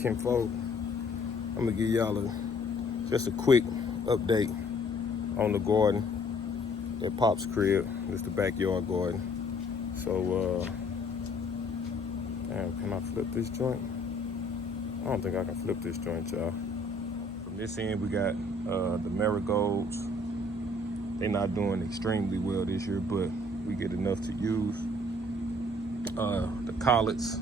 Kinfolk. I'm gonna give y'all just a quick update on the garden at Pop's crib. It's the backyard garden. So, damn, can I flip this joint? I don't think I can flip this joint, y'all. From this end, we got the marigolds. They're not doing extremely well this year, but we get enough to use. The collards,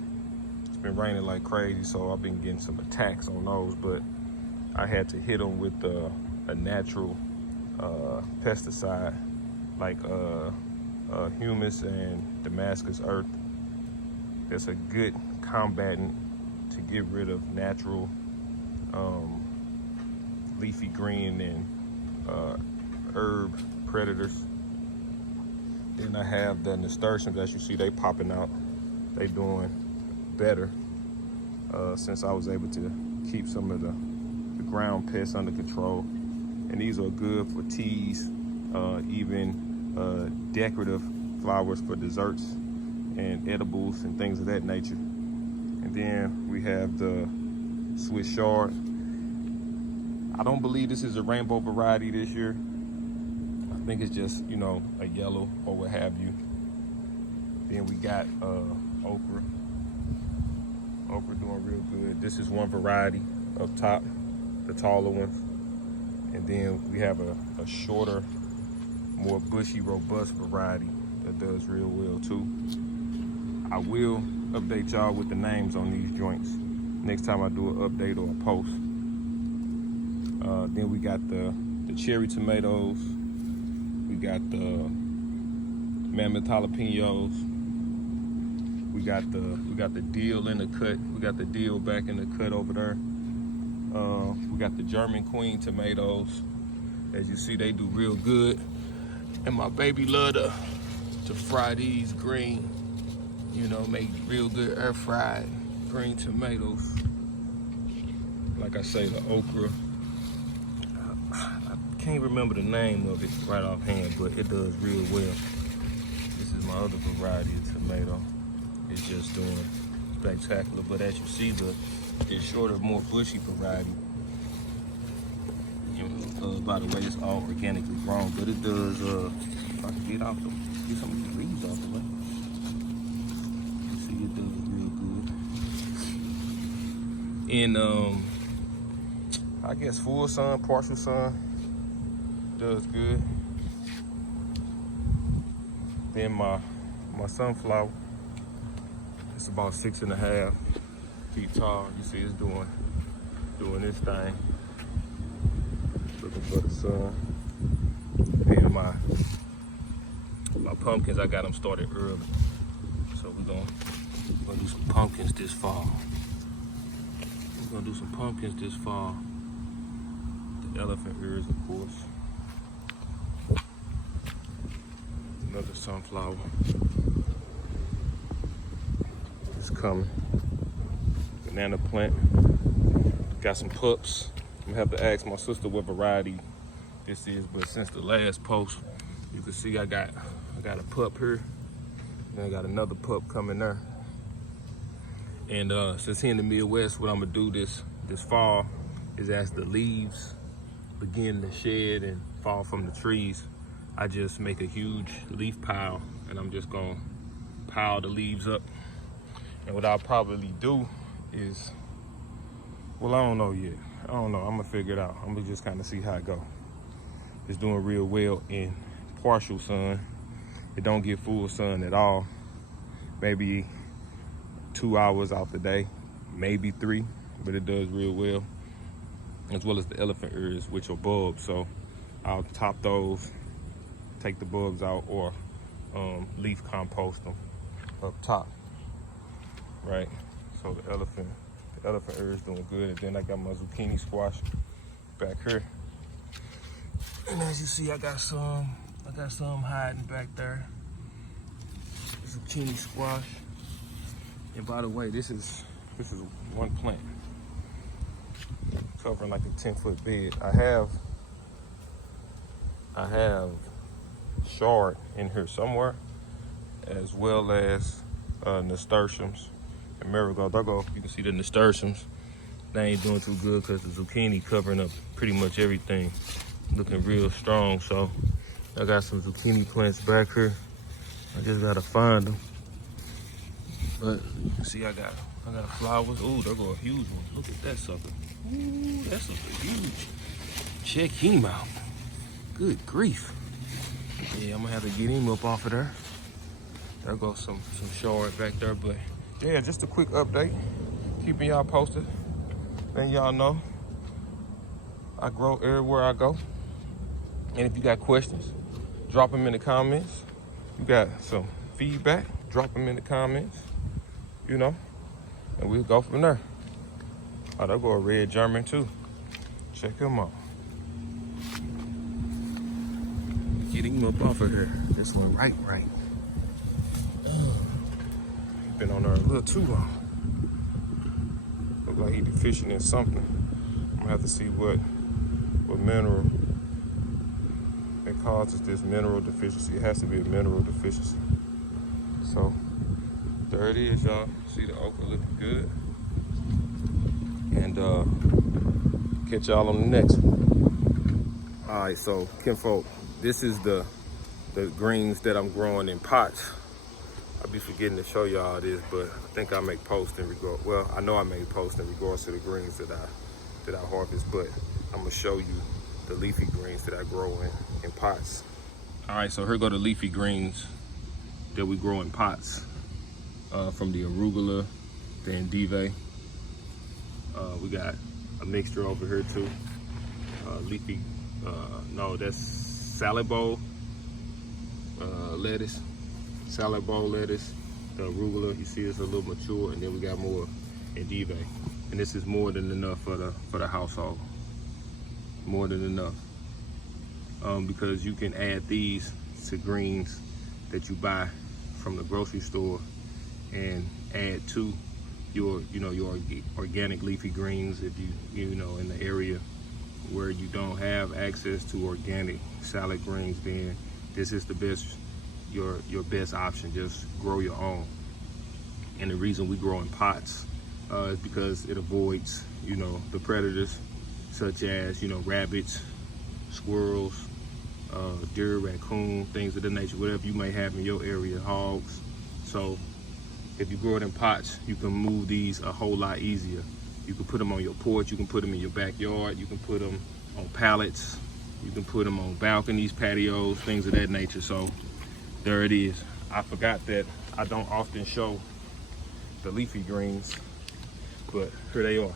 it's been raining like crazy, so I've been getting some attacks on those, but I had to hit them with a natural pesticide like humus and Damascus earth. That's a good combatant to get rid of natural leafy green and herb predators. Then I have the nasturtiums. As you see, they popping out. They doing better since I was able to keep some of the ground pests under control. And these are good for teas, even decorative flowers for desserts and edibles and things of that nature. And then we have the Swiss chard. I don't believe this is a rainbow variety this year. I think it's just, you know, a yellow or what have you. Then we got okra. Okra doing real good. This is one variety up top, the taller ones. And then we have a shorter, more bushy, robust variety that does real well too. I will update y'all with the names on these joints next time I do an update or a post. Then we got the cherry tomatoes. We got the mammoth jalapenos. We got the dill in the cut. We got the dill back in the cut over there. We got the German Queen tomatoes. As you see, they do real good. And my baby love to fry these green. You know, make real good air fried green tomatoes. Like I say, the okra. I can't remember the name of it right offhand, but it does real well. This is my other variety of tomato. It's just doing spectacular. But as you see, the shorter, more bushy variety. By the way, it's all organically grown, but it does. If I can get some of these leaves off the way. You see, it does real good. And I guess full sun, partial sun does good. Then my sunflower, it's about 6.5 feet tall. You see, it's doing this thing. Looking for the sun. And my pumpkins, I got them started early. So we're gonna do some pumpkins this fall. We're gonna do some pumpkins this fall. The elephant ears, of course. Another sunflower. It's coming. Banana plant. Got some pups. I'm gonna have to ask my sister what variety this is, but since the last post, you can see I got a pup here. Then I got another pup coming there. And since here in the Midwest, what I'm gonna do this fall is, as the leaves begin to shed and fall from the trees, I just make a huge leaf pile, and I'm just gonna pile the leaves up. And what I'll probably do is, well, I don't know yet. I don't know, I'm gonna figure it out. I'm gonna just kind of see how it go. It's doing real well in partial sun. It don't get full sun at all. Maybe 2 hours out the day, maybe 3, but it does real well. As well as the elephant ears, which are bulbs. So I'll top those, take the bulbs out, or leaf compost them up top, right? So the elephant ears doing good. And then I got my zucchini squash back here. And as you see, I got some hiding back there. Zucchini squash. And by the way, this is one plant covering like a 10-foot bed. I have chard in here somewhere, as well as nasturtiums and marigold. You can see the nasturtiums they ain't doing too good because the zucchini covering up pretty much everything. Looking real strong, so I got some zucchini plants back here. I just gotta find them. But see, I got flowers. Ooh, there go a huge one. Look at that sucker. Ooh, that sucker huge. Check him out. Good grief. Yeah, I'm gonna have to get him up off of there. There goes some shard back there, but yeah, just a quick update. Keeping y'all posted. Letting y'all know I grow everywhere I go. And if you got questions, drop them in the comments. You got some feedback, drop them in the comments, you know, and we'll go from there. Oh, there go a red German too. Check him out. Get him up off of here. This one right. Been on there a little too long. Look like he be fishing in something. I'm gonna have to see what mineral that causes this mineral deficiency. It has to be a mineral deficiency. So there it is, y'all. See the okra looking good. And catch y'all on the next one. All right, so kinfolk, this is the greens that I'm growing in pots. I'll be forgetting to show y'all this, but I think I make posts in regard. Well, I know I make posts in regards to the greens that I harvest, but I'm gonna show you the leafy greens that I grow in pots. All right, so here go the leafy greens that we grow in pots from the arugula, the endive. We got a mixture over here too. Leafy, no, that's salad bowl lettuce. Salad bowl lettuce, the arugula, you see it's a little mature, and then we got more endive. And this is more than enough for the household. More than enough. Because you can add these to greens that you buy from the grocery store and add to your organic leafy greens if you know in the area where you don't have access to organic salad greens, then this is the best your best option. Just grow your own. And the reason we grow in pots is because it avoids the predators such as rabbits, squirrels, deer, raccoon, things of the nature, whatever you may have in your area, hogs. So if you grow it in pots, you can move these a whole lot easier. You can put them on your porch, you can put them in your backyard, you can put them on pallets, you can put them on balconies, patios, things of that nature. So there it is. I forgot that I don't often show the leafy greens, but here they are.